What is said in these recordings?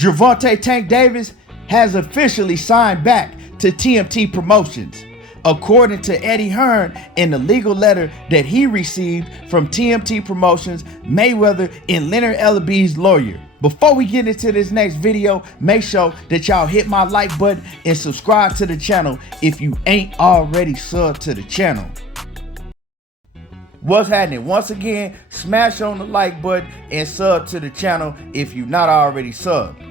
Gervonta Tank Davis has officially signed back to TMT Promotions, according to Eddie Hearn in the legal letter that he received from TMT Promotions, Mayweather and Leonard Ellaby's lawyer. Before we get into this next video, make sure that y'all hit my like button and subscribe to the channel if you ain't already subbed to the channel. What's happening? Once again, smash on the like button and sub to the channel if you're not already subbed.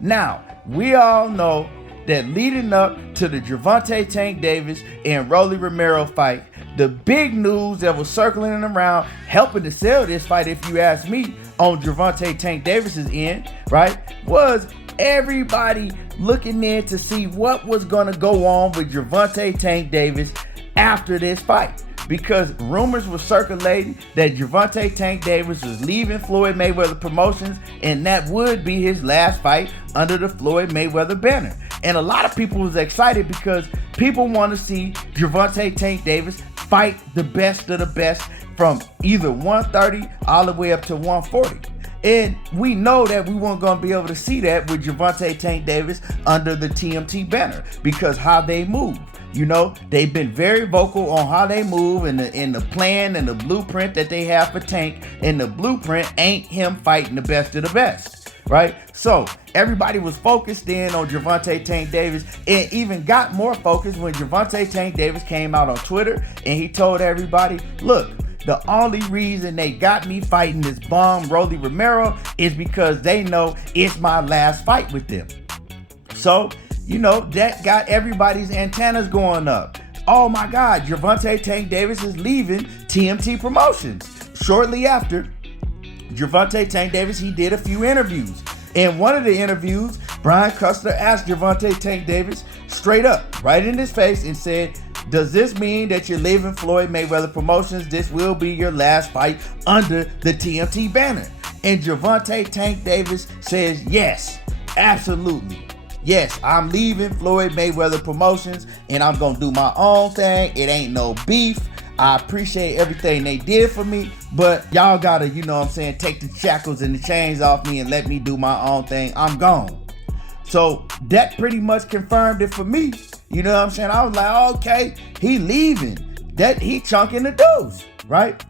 Now, we all know that leading up to the Gervonta Tank Davis and Rolly Romero fight, the big news that was circling around, helping to sell this fight, if you ask me, on Gervonta Tank Davis's end, right, was everybody looking in to see what was gonna go on with Gervonta Tank Davis after this fight. Because rumors were circulating that Gervonta Tank Davis was leaving Floyd Mayweather Promotions, and that would be his last fight under the Floyd Mayweather banner. And a lot of people was excited because people want to see Gervonta Tank Davis fight the best of the best from either 130 all the way up to 140. And we know that we weren't going to be able to see that with Gervonta Tank Davis under the TMT banner because how they move. You know, they've been very vocal on how they move and the plan and the blueprint that they have for Tank. And the blueprint ain't him fighting the best of the best, right? So everybody was focused in on Gervonta Tank Davis, and even got more focused when Gervonta Tank Davis came out on Twitter and he told everybody, look, the only reason they got me fighting this bum Rolly Romero is because they know it's my last fight with them. So, you know, that got everybody's antennas going up. Oh my God, Gervonta Tank Davis is leaving TMT Promotions. Shortly after, Gervonta Tank Davis, he did a few interviews. In one of the interviews, Brian Custer asked Gervonta Tank Davis straight up, right in his face, and said, does this mean that you're leaving Floyd Mayweather Promotions? This will be your last fight under the TMT banner. And Gervonta Tank Davis says, yes, absolutely. Yes, I'm leaving Floyd Mayweather Promotions and I'm gonna do my own thing. It ain't no beef. I appreciate everything they did for me, but y'all gotta, you know what I'm saying, take the shackles and the chains off me and let me do my own thing. I'm gone. So that pretty much confirmed it for me. You know what I'm saying? I was like, okay, he leaving. That he chunking the dudes, right?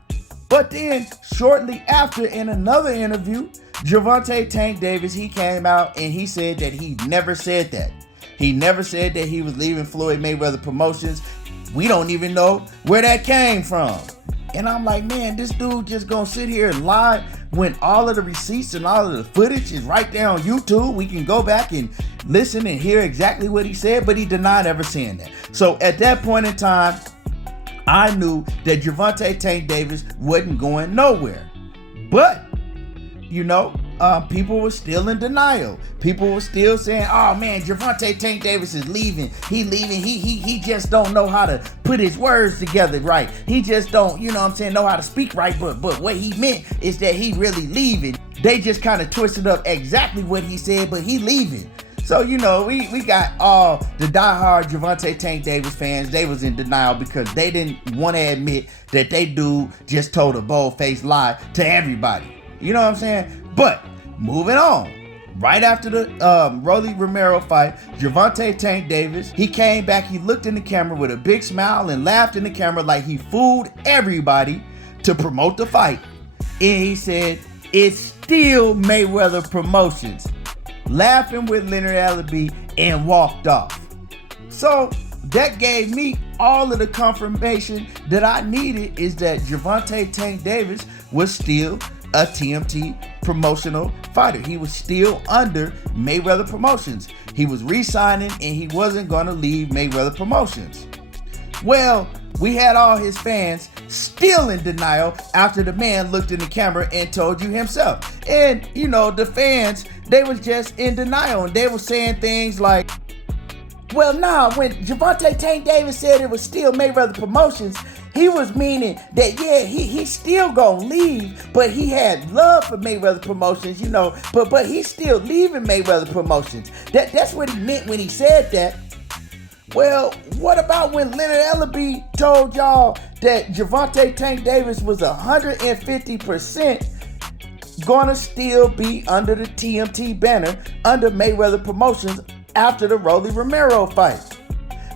But then shortly after, in another interview, Gervonta Tank Davis, he came out and he said that he never said that. He never said that he was leaving Floyd Mayweather Promotions. We don't even know where that came from. And I'm like, man, this dude just gonna sit here and lie when all of the receipts and all of the footage is right there on YouTube. We can go back and listen and hear exactly what he said, but he denied ever saying that. So at that point in time, I knew that Gervonta Tank Davis wasn't going nowhere. But, you know, people were still in denial. People were still saying, oh man, Gervonta Tank Davis is leaving. He leaving. He just don't know how to put his words together right. He just don't, you know what I'm saying, know how to speak right. But what he meant is that he really leaving. They just kind of twisted up exactly what he said, but he leaving. So, you know, we got all the diehard Gervonta Tank Davis fans. They was in denial because they didn't want to admit that they dude just told a bold-faced lie to everybody. You know what I'm saying? But moving on, right after the Rolly Romero fight, Gervonta Tank Davis, he came back, he looked in the camera with a big smile and laughed in the camera like he fooled everybody to promote the fight. And he said, it's still Mayweather Promotions, laughing with Leonard Ellaby, and walked off. So that gave me all of the confirmation that I needed, is that Gervonta Tank Davis was still a TMT promotional fighter. He was still under Mayweather Promotions. He was re-signing and he wasn't going to leave Mayweather Promotions. Well, we had all his fans still in denial after the man looked in the camera and told you himself. And, you know, the fans, they was just in denial, and they were saying things like, well, nah, when Gervonta Tank Davis said it was still Mayweather Promotions, he was meaning that, yeah, he still gonna leave, but he had love for Mayweather Promotions, you know, but he's still leaving Mayweather Promotions. That's what he meant when he said that. Well, what about when Leonard Ellaby told y'all that Gervonta Tank Davis was 150% gonna still be under the TMT banner under Mayweather Promotions after the Rolly Romero fight.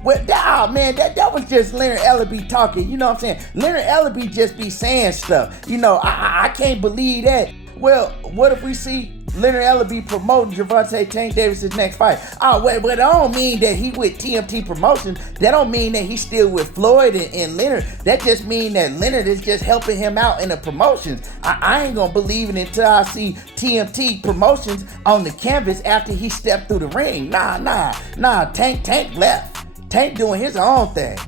Well, man, that was just Leonard Ellaby talking. You know what I'm saying? Leonard Ellaby just be saying stuff. You know, I can't believe that. Well, what if we see Leonard Ellaby promoting Gervonta Tank Davis' next fight? Oh, well, that don't mean that he with TMT Promotions. That don't mean that he's still with Floyd and Leonard. That just mean that Leonard is just helping him out in the promotions. I ain't gonna believe it until I see TMT Promotions on the canvas after he stepped through the ring. Nah. Tank left. Tank doing his own thing.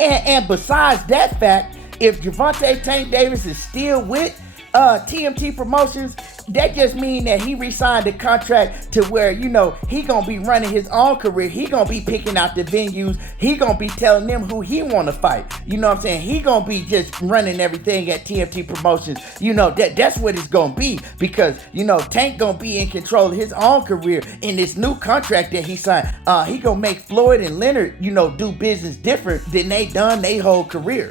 And besides that fact, if Gervonta Tank Davis is still with TMT Promotions, that just mean that he re-signed the contract to where, you know, he gonna be running his own career. He gonna be picking out the venues. He gonna be telling them who he wanna fight. You know what I'm saying? He gonna be just running everything at TMT Promotions. You know, that's what it's gonna be, because, you know, Tank gonna be in control of his own career in this new contract that he signed. He gonna make Floyd and Leonard, you know, do business different than they done their whole career.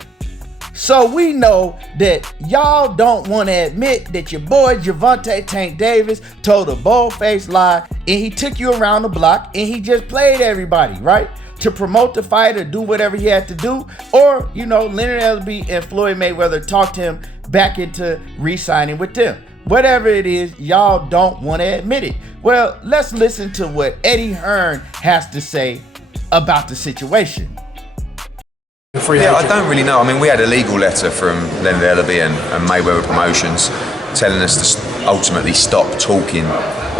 So we know that y'all don't want to admit that your boy Gervonta Tank Davis told a bold-faced lie, and he took you around the block and he just played everybody, right? To promote the fight or do whatever he had to do. Or, you know, Leonard Ellaby and Floyd Mayweather talked him back into re-signing with them. Whatever it is, y'all don't want to admit it. Well, let's listen to what Eddie Hearn has to say about the situation. Yeah, I don't really know. I mean, we had a legal letter from Leonard Ellaby and Mayweather Promotions telling us to ultimately stop talking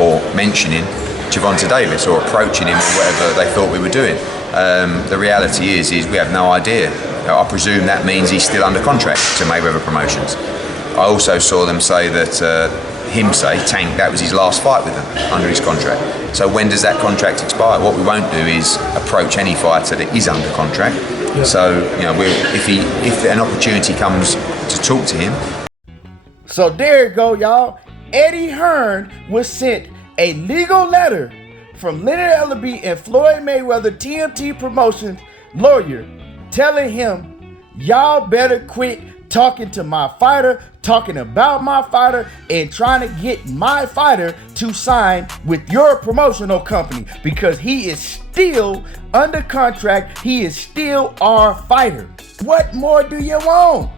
or mentioning Gervonta Davis or approaching him or whatever they thought we were doing. The reality is we have no idea. I presume that means he's still under contract to Mayweather Promotions. I also saw them say that Tank, that was his last fight with them under his contract. So when does that contract expire? What we won't do is approach any fighter that is under contract. Yeah. So, you know, if an opportunity comes to talk to him. So there you go, y'all. Eddie Hearn was sent a legal letter from Leonard Ellaby and Floyd Mayweather TMT Promotions lawyer telling him, y'all better quit talking to my fighter, talking about my fighter, and trying to get my fighter to sign with your promotional company, because he is still under contract. He is still our fighter. What more do you want?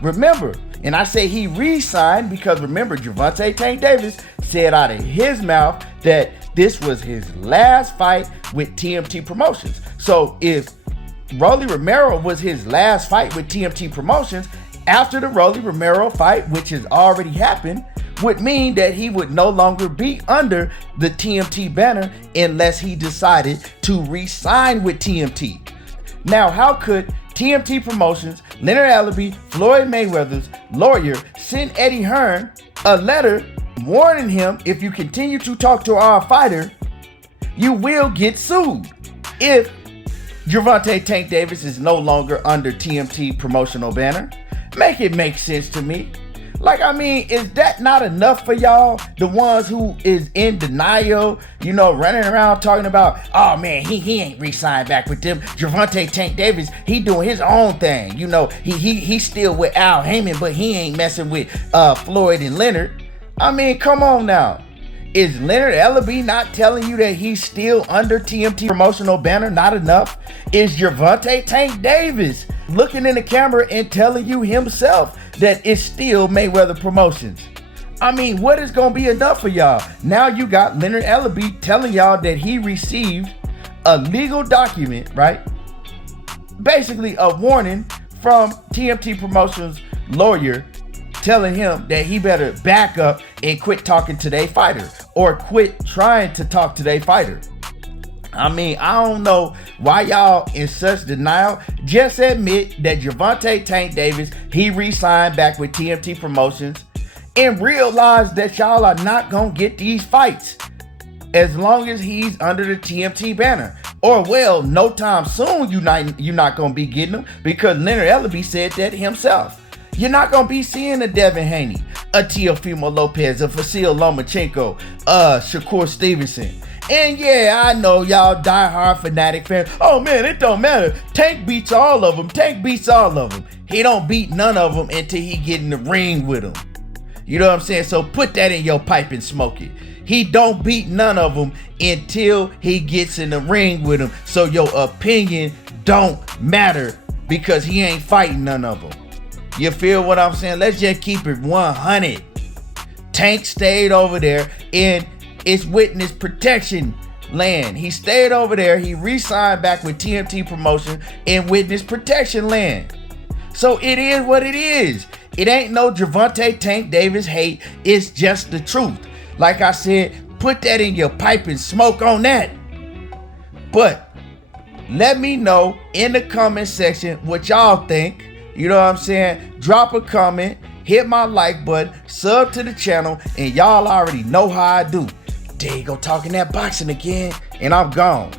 Remember, and I say he re-signed because remember, Gervonta Tank Davis said out of his mouth that this was his last fight with TMT Promotions. So if Rolly Romero was his last fight with TMT Promotions, after the Rolly Romero fight, which has already happened, would mean that he would no longer be under the TMT banner unless he decided to re-sign with TMT. Now, how could TMT Promotions, Leonard Ellaby, Floyd Mayweather's lawyer send Eddie Hearn a letter warning him, if you continue to talk to our fighter, you will get sued? If Gervonta Tank Davis is no longer under TMT promotional banner, make it make sense to me. Like, I mean, is that not enough for y'all? The ones who is in denial, you know, running around talking about, oh man, he ain't re-signed back with them. Gervonta Tank Davis, he doing his own thing. You know, he's still with Al Heyman, but he ain't messing with Floyd and Leonard. I mean, come on now. Is Leonard Ellaby not telling you that he's still under TMT promotional banner not enough? Is Gervonta Tank Davis looking in the camera and telling you himself that it's still Mayweather Promotions? I mean, what is going to be enough for y'all? Now you got Leonard Ellaby telling y'all that he received a legal document, right? Basically a warning from TMT Promotions lawyer telling him that he better back up and quit talking to their fighter, or quit trying to talk to their fighter. I mean, I don't know why y'all in such denial. Just admit that Gervonta Tank Davis, he re-signed back with TMT Promotions, and realize that y'all are not gonna get these fights as long as he's under the TMT banner. Or well, no time soon you're not gonna be getting them, because Leonard Ellaby said that himself. You're not going to be seeing a Devin Haney, a Teofimo Lopez, a Vasil Lomachenko, Shakur Stevenson. And yeah, I know y'all diehard fanatic fans. Oh man, it don't matter. Tank beats all of them. Tank beats all of them. He don't beat none of them until he get in the ring with them. You know what I'm saying? So put that in your pipe and smoke it. He don't beat none of them until he gets in the ring with them. So your opinion don't matter because he ain't fighting none of them. You feel what I'm saying? Let's just keep it 100. Tank stayed over there in its witness protection land. He stayed over there. He re-signed back with TMT Promotions in witness protection land. So it is what it is. It ain't no Gervonta Tank Davis hate. It's just the truth. Like I said, put that in your pipe and smoke on that. But let me know in the comment section what y'all think. You know what I'm saying? Drop a comment, hit my like button, sub to the channel, and y'all already know how I do. There you go, talking that boxing again, and I'm gone.